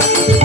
thank you